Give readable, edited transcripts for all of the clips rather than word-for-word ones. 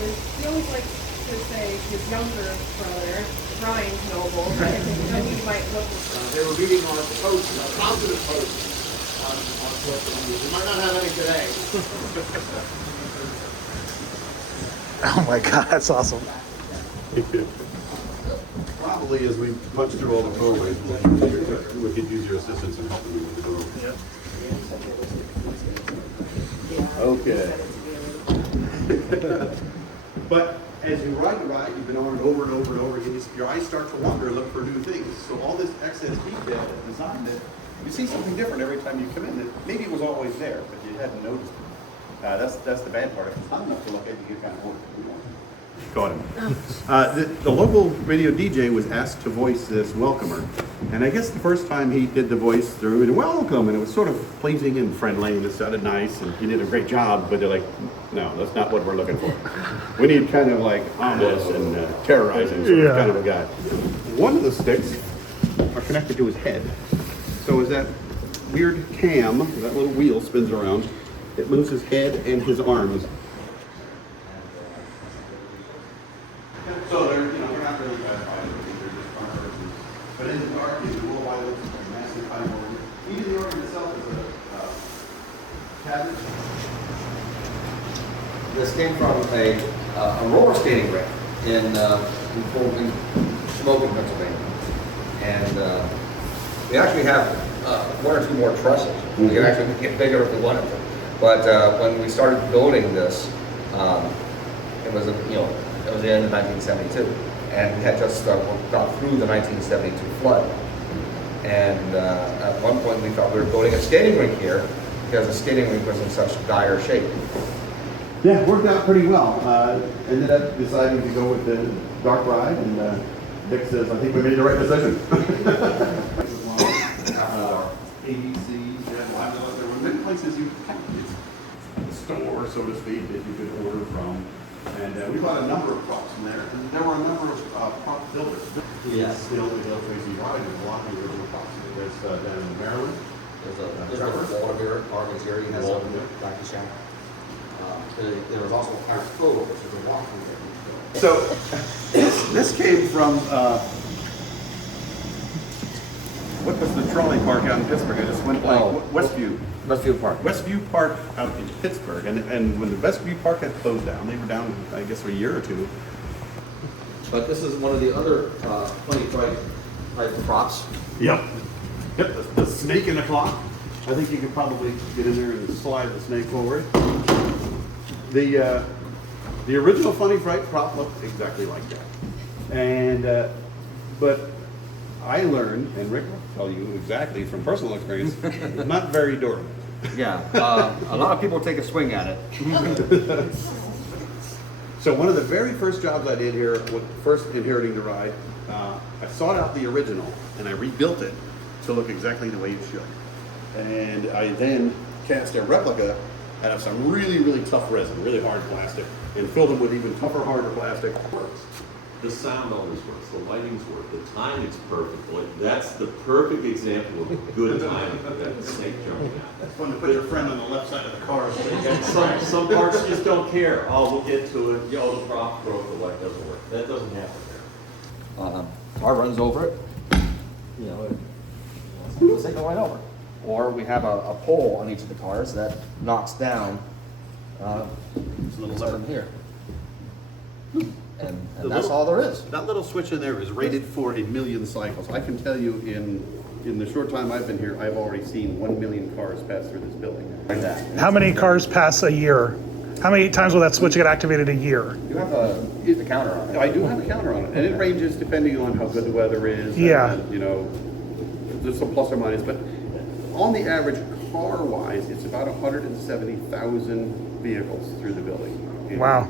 is he always likes to say his younger brother, Brian Knoebels, I think he might look They were reading our posts, our positive posts on social media. We might not have any today. Oh my God, that's awesome. Probably as we punch through all the programs, we could use your assistance in helping you with the door. Okay. But as you ride the ride, you've been on it over and over and over again, your eyes start to wander and look for new things. So all this excess detail is designed that you see something different every time you come in. That maybe it was always there, but you hadn't noticed it. That's the bad part. If it's not enough to look at, you get kind of bored. Caught him. The local radio DJ was asked to voice this welcomer, and I guess the first time he did the voice through it, welcome, and it was sort of pleasing and friendly, and it sounded nice, and he did a great job. But they're like, no, that's not what we're looking for. We need kind of like ominous and terrorizing sort of kind of a guy. One of the sticks are connected to his head, so as that weird cam, that little wheel spins around, it moves his head and his arms. So they're, they're not really bad fighters, they're just front persons. But in the dark, you will wide open, massive high organ. Even the organ itself is a cabinet. This came from a roller skating rink in Knoebels, Pennsylvania. And we actually have one or two more trusses. We can actually get bigger if we wanted to. But when we started building this, it was it was the end of 1972, and we had just got through the 1972 flood. And at one point we thought we were building a skating rink here because the skating rink was in such dire shape. Yeah, it worked out pretty well. Ended up deciding to go with the dark ride, and Dick says, I think we made the right decision. ABCs, there were many places it's a store, so to speak, that you could order from. And we bought a number of props from there, and there were a number of prop builders. Yes. Still, the Hill Tracy Ride, there's a lot of the original props. There's down in Maryland. There's a Walter Argus here, he has a Dr. Shack. There was also a Clarence Cove, which is a walking there. So this came from what was the trolley park out in Pittsburgh? I just went like Westview. Westview Park. Westview Park out in Pittsburgh, and when the Westview Park had closed down, they were down, I guess, for a year or two. But this is one of the other funny type props. Yep. Yep. The snake in the clock. I think you could probably get in there and slide the snake forward. The original Funny Fright prop looked exactly like that, and but I learned, and Rick will tell you exactly from personal experience, not very durable. Yeah, a lot of people take a swing at it. So one of the very first jobs I did here, with first inheriting the ride, I sought out the original and I rebuilt it to look exactly the way it should. And I then cast a replica out of some really, really tough resin, really hard plastic, and filled them with even tougher, harder plastic. The sound always works, the lighting's work, the timing's perfect. Like, that's the perfect example of good timing with that snake jumping out. It's fun to put your friend on the left side of the car. Some parts just don't care. Oh, we'll get to it. Yo, the prop broke, the light doesn't work. That doesn't happen there. Car runs over it, it's taken right over. Or we have a pole on each of the cars that knocks down this little button here. And that's all there is. That little switch in there is rated for 1 million cycles. I can tell you in the short time I've been here, I've already seen 1 million cars pass through this building. Like that. How many cars pass a year? How many times will that switch get activated a year? You have a counter on it. I do have a counter on it, and it ranges depending on how good the weather is. Yeah. And, there's some plus or minus, but on the average, car-wise, it's about 170,000 vehicles through the building. Wow.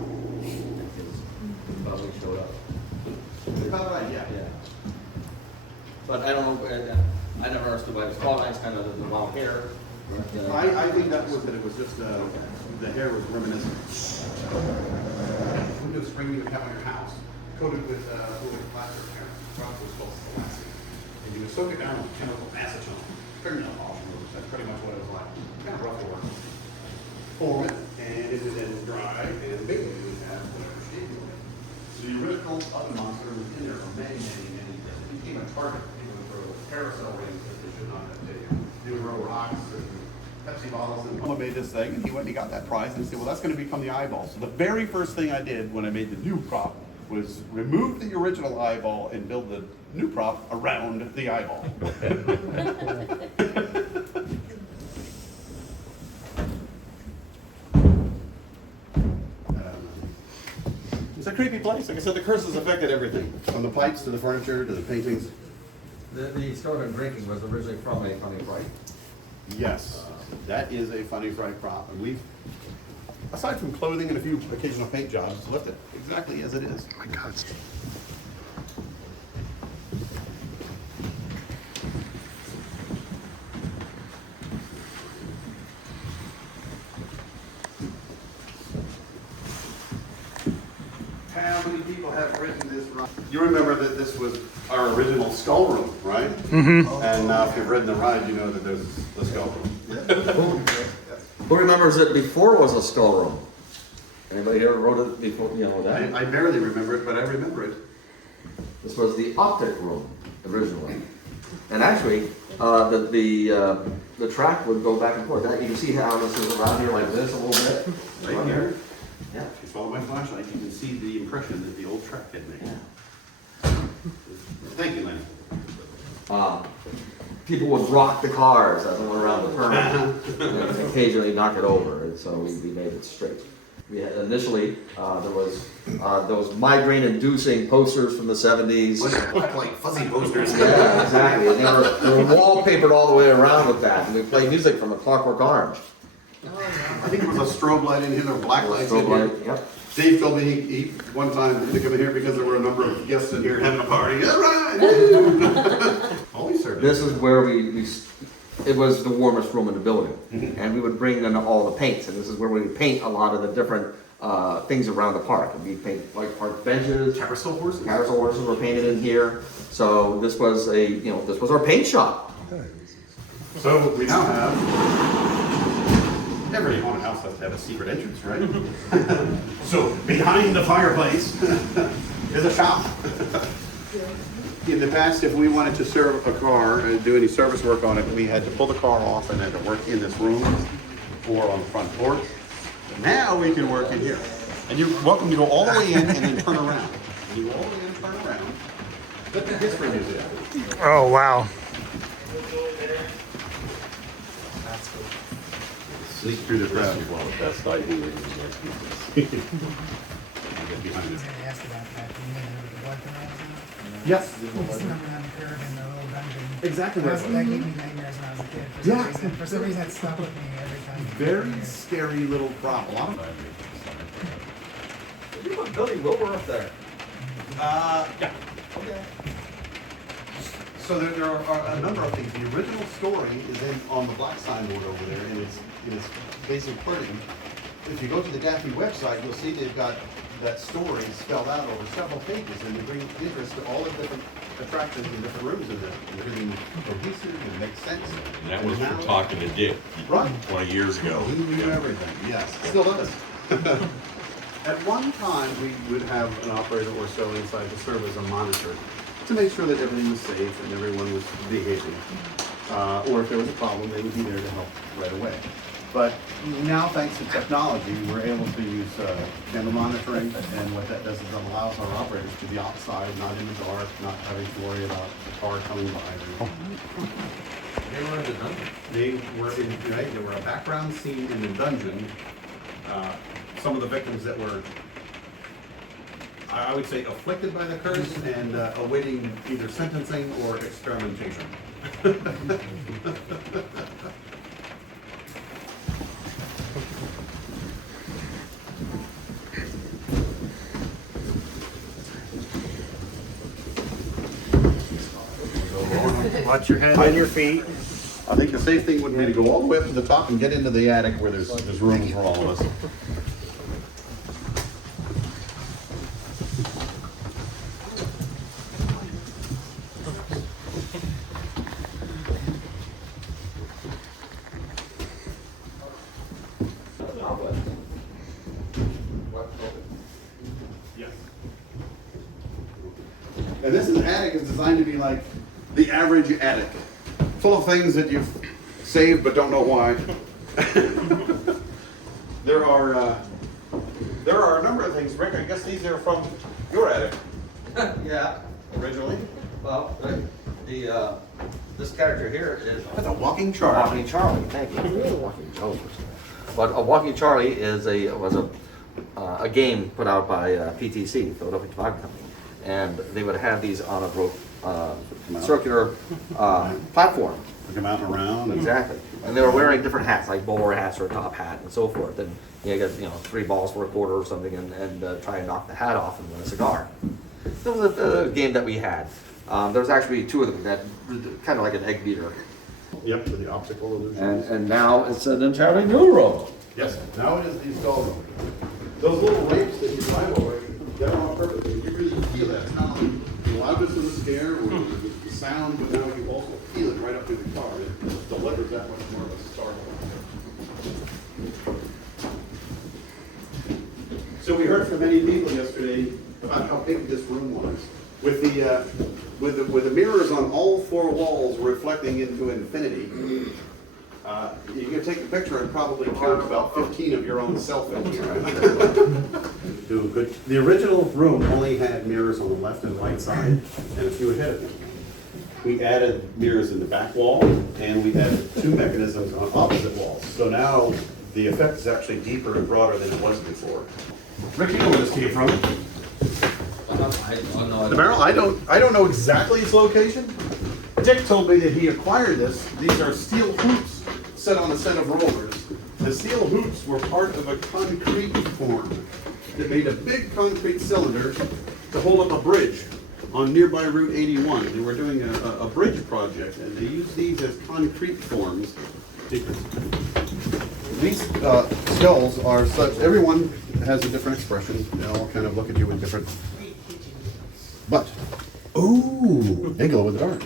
Probably showed up. About right, yeah. But I don't know, I never understood why it was called Einstein other than long hair. I think that was that it was just, the hair was reminiscent. Window screen you would have on your house, coated with plaster hair. Front was called plastic. And you would soak it down with chemical acetone, fingernail polish removers. That's pretty much what it was like. Kind of rough to work. Form it, and it would then dry, and basically you would have target, even for carousel rings that they should not have taken. New row rocks and Pepsi bottles. And someone made this thing, and he went and he got that prize, and he said, well, that's going to become the eyeball. So the very first thing I did when I made the new prop was remove the original eyeball and build the new prop around the eyeball. It's a creepy place. Like I said, the curse has affected everything, from the pipes to the furniture to the paintings. The stone and drinking was originally from a Funny Fright. Yes, that is a Funny Fright prop, and we've, aside from clothing and a few occasional paint jobs, left it exactly as it is. Oh my God. How many people have written this right? You remember that this was our original skull room, right? Mm-hmm. And now if you've ridden the ride, you know that there's the skull room. Who remembers it before it was a skull room? Anybody here wrote it before, you know that? I barely remember it, but I remember it. This was the optic room originally. And actually, the track would go back and forth. You can see how this is around here like this a little bit. Right here. Yeah. If you follow my flashlight, you can see the impression that the old track had made. Yeah. Thank you, Lenny. People would rock the cars as they went around the curve and occasionally knock it over, and so we made it straight. We had, initially, there was those migraine-inducing posters from the 70s. Like fuzzy posters. Yeah, exactly. And they were wallpapered all the way around with that, and we played music from A Clockwork Orange. I think it was a strobe light in here, there were black lights in Strobe here. light, yep. Dave told me he one time had to come in here because there were a number of guests in here having a party. All right! Holy service. This is where it was the warmest room in the building. And we would bring in all the paints, and this is where we would paint a lot of the different things around the park. And we paint like park benches. Carousel horses. Carousel horses were painted in here. So this was this was our paint shop. So we now have, every haunted house has to have a secret entrance, right? So behind the fireplace is a shop. In the past, if we wanted to serve a car and do any service work on it, we had to pull the car off and then to work in this room or on the front porch. Now we can work in here. And you're welcome to go all the way in and then turn around. And you go all the way in and turn around. Let the history museum. Oh, wow. Sneak through the crowd. One of the best ideas. Behind it. I asked about that. You mean the blood canals? Yes. It's coming around the curve in the little dungeon. Exactly. That gave me nightmares when I was a kid. For some reason, it stuck with me every time. Very scary little prop. A lot of Did you put Billy Wilbur up there? yeah. Okay. So there are a number of things. The original story is on the black signboard over there, and it's basic wording. If you go to the Daffy website, you'll see they've got that story spelled out over several pages, and they bring interest to all the different attractions and different rooms in there. And everything cohesive and makes sense. And that was now, for talking to Dick Right. 20 years ago. He knew everything, yes. Still does. At one time, we would have an operator or so inside to serve as a monitor to make sure that everything was safe and everyone was behaving. Or if there was a problem, they would be there to help right away. But now, thanks to technology, we're able to use camera monitoring, and what that does is it allows our operators to be outside, not in the dark, not having to worry about the car coming by. They were in the dungeon. They were a background scene in the dungeon. Some of the victims that were, I would say, afflicted by the curse and awaiting either sentencing or experimentation. Watch your head and your feet. I think the safe thing would be to go all the way up to the top and get into the attic where there's room for all of us. Yes. And this attic is designed to be like the average attic, full of things that you've saved but don't know why. There are a number of things. Rick, I guess these are from your attic Yeah, originally. well, this character here is That's a walking chart. Walking Charlie. Thank you. Walking Charlie. But a Walking Charlie was a game put out by PTC, Philadelphia Tobacco Company, and they would have these on a circular platform. Come out and around. Exactly. And they were wearing different hats, like bowler hats or a top hat and so forth. And you get 3 balls for a quarter or something, and try and knock the hat off and win a cigar. That was a game that we had. There was actually 2 of them that kind of like an egg beater. Yep, with the optical illusions. And now it's an entirely new room. Yes, now it is the install room. Those little ramps that you drive over, they're on purpose. You really feel that. It's not only the loudness of the scare or the sound, but now you also feel it right up through the car. It delivers that much more of a startle. So we heard from many people yesterday about how big this room was. With the mirrors on all 4 walls reflecting into infinity, you can take a picture and probably count about 15 of your own self in here. Do good. The original room only had mirrors on the left and right side, and a few ahead of it. We added mirrors in the back wall, and we added 2 mechanisms on opposite walls. So now the effect is actually deeper and broader than it was before. Rick, you know where this came from? The barrel? I don't know exactly its location. Dick told me that he acquired this. These are steel hoops set on a set of rollers. The steel hoops were part of a concrete form that made a big concrete cylinder to hold up a bridge on nearby Route 81. They were doing a bridge project, and they used these as concrete forms. These skulls are such, everyone has a different expression. They all kind of look at you with different. But, ooh, they glow in the dark.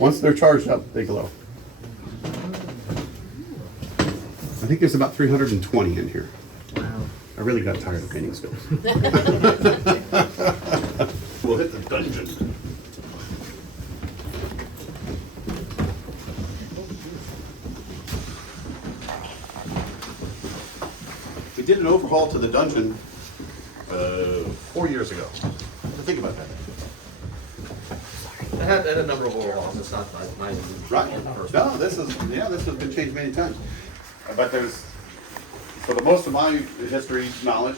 Once they're charged up, they glow. I think there's about 320 in here. Wow. I really got tired of painting skulls. We'll hit the dungeon. We did an overhaul to the dungeon 4 years ago. Think about that. It had a number of overhauls. It's not my Right. No, this has been changed many times. But there's, for the most of my history knowledge,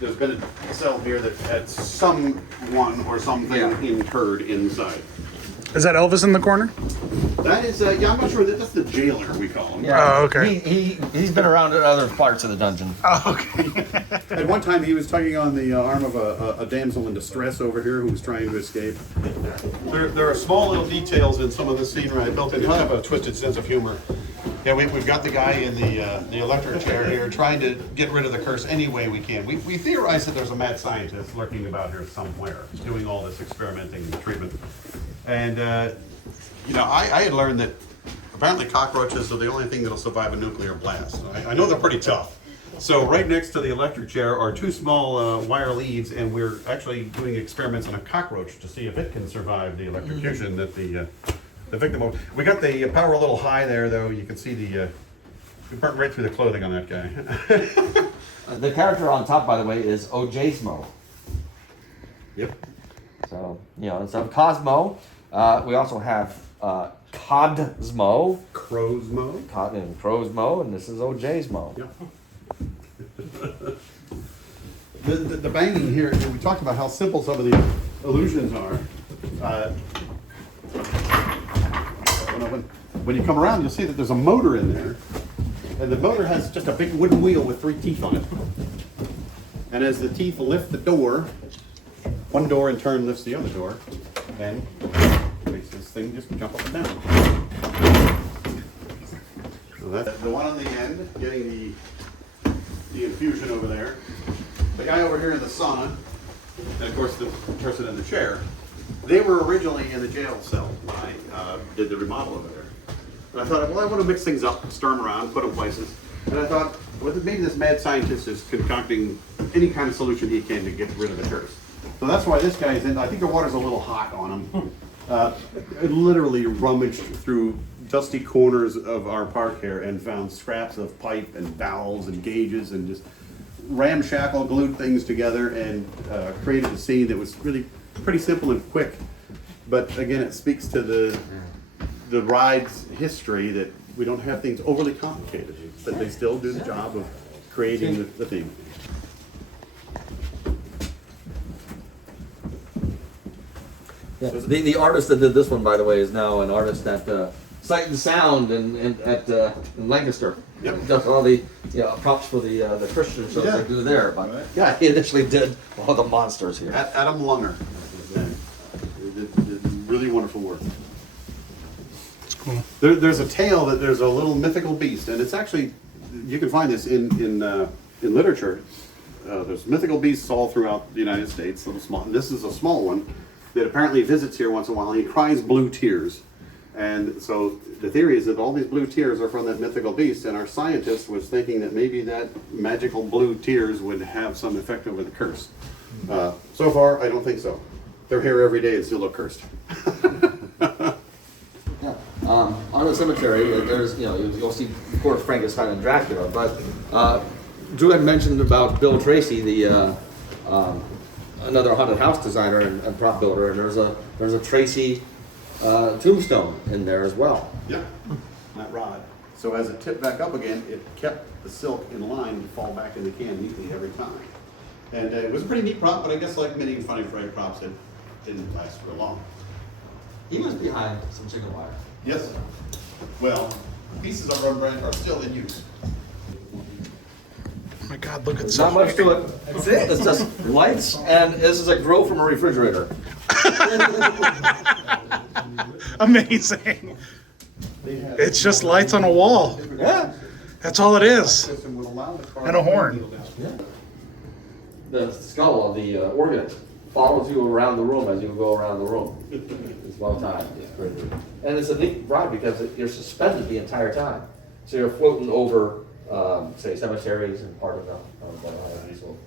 there's been a cell here that had someone or something interred inside. Is that Elvis in the corner? That is, I'm not sure. That's the jailer, we call him. Yeah. Oh, okay. He's been around in other parts of the dungeon. Oh, okay. At one time, he was tugging on the arm of a damsel in distress over here who was trying to escape. There are small little details in some of the scenery I built in. He'll have a twisted sense of humor. Yeah, we've got the guy in the electric chair here trying to get rid of the curse any way we can. We theorize that there's a mad scientist lurking about here somewhere doing all this experimenting and treatment. And, I had learned that apparently cockroaches are the only thing that'll survive a nuclear blast. I know they're pretty tough. So right next to the electric chair are 2 small wire leads, and we're actually doing experiments on a cockroach to see if it can survive the electrocution that the victim of. We got the power a little high there, though. You can see we burnt right through the clothing on that guy. The character on top, by the way, is Ojasmo. Yep. So, instead of Cosmo, we also have Codsmo. Crowsmo. Crowsmo, and this is Ojasmo. Yep. The banging here, we talked about how simple some of the illusions are. When you come around, you'll see that there's a motor in there. And the motor has just a big wooden wheel with 3 teeth on it. And as the teeth lift the door, one door in turn lifts the other door, and makes this thing just jump up and down. So that's the one on the end, getting the infusion over there. The guy over here in the sauna, and of course the person in the chair, they were originally in the jail cell when I did the remodel over there. And I thought, well, I want to mix things up, stir them around, put them places. And I thought, well, maybe this mad scientist is concocting any kind of solution he can to get rid of the curse. So that's why this guy is in, I think the water's a little hot on him. It literally rummaged through dusty corners of our park here and found scraps of pipe and valves and gauges and just ramshackle glued things together and created a scene that was really pretty simple and quick. But again, it speaks to the ride's history that we don't have things overly complicated, but they still do the job of creating the theme. Yeah. The artist that did this one, by the way, is now an artist at Sight and Sound in Lancaster. Yep. Does all the props for the Christian shows they do there. But yeah, he initially did all the monsters here. Adam Lunger. Did really wonderful work. It's cool. There's a tale that there's a little mythical beast, and it's actually, you can find this in literature. There's mythical beasts all throughout the United States, little small. And this is a small one that apparently visits here once in a while. He cries blue tears, and so the theory is that all these blue tears are from that mythical beast. And our scientist was thinking that maybe that magical blue tears would have some effect over the curse. So far, I don't think so. They're here every day and still look cursed. Yeah. On the cemetery, there's you'll see of course Frankenstein and Dracula, but Drew had mentioned about Bill Tracy, the another haunted house designer and prop builder, and there's a Tracy tombstone in there as well. Yeah, that rod. So as it tipped back up again, it kept the silk in line to fall back in the can neatly every time. And it was a pretty neat prop, but I guess like many Funny Friday props, it didn't last real long. He was behind some chicken wire. Yes. Well, pieces of Rembrandt are still in use. Oh my God, look at There's not this. much to it. That's it. It's just lights, and this is a grill from a refrigerator. Amazing. It's just lights on a wall. Yeah. That's all it is. System would allow the car And a horn. The skull of the organist follows you around the room as you go around the room. It's well timed. And it's a neat ride because you're suspended the entire time. So you're floating over, say, cemeteries and part of the and so forth.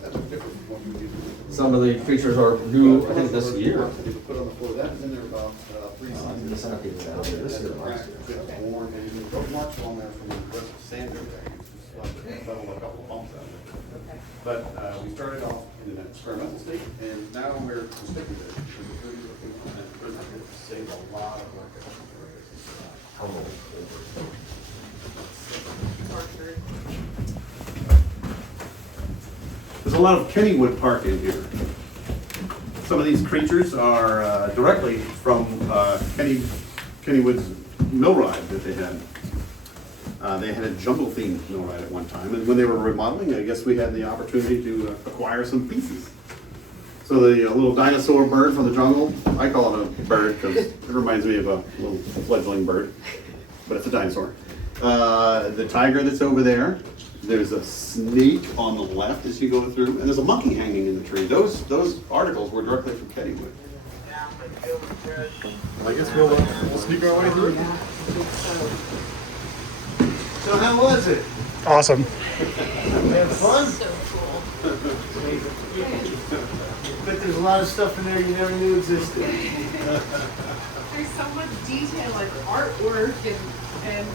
That's different from what you would usually do. Some of the features are new, I think, this year. You put on the floor, that was in there about 3 The seasons. centipede down there this year, last year. Worn, and those marks along there from the rest of the sander there. Just like settled a couple of bumps out of it. But we started off in an experimental state, and now we're sticking to it. It saved a lot of work. There's a lot of Kennywood Park in here. Some of these creatures are directly from Kennywood's mill ride that they had. They had a jungle-themed mill ride at one time, and when they were remodeling, I guess we had the opportunity to acquire some pieces. So the little dinosaur bird from the jungle, I call it a bird because it reminds me of a little fledgling bird, but it's a dinosaur. The tiger that's over there. There's a snake on the left as you go through, and there's a monkey hanging in the tree. Those articles were directly from Kennywood. I guess we'll sneak our way through. So how was it? Awesome. Had fun? So cool. Bet there's a lot of stuff in there you never knew existed. There's so much detail and artwork and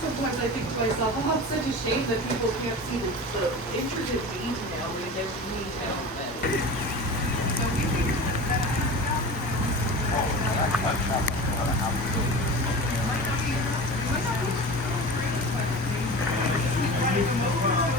sometimes I think to myself, oh, it's such a shame that people can't see the intricate detail that gives me talent. So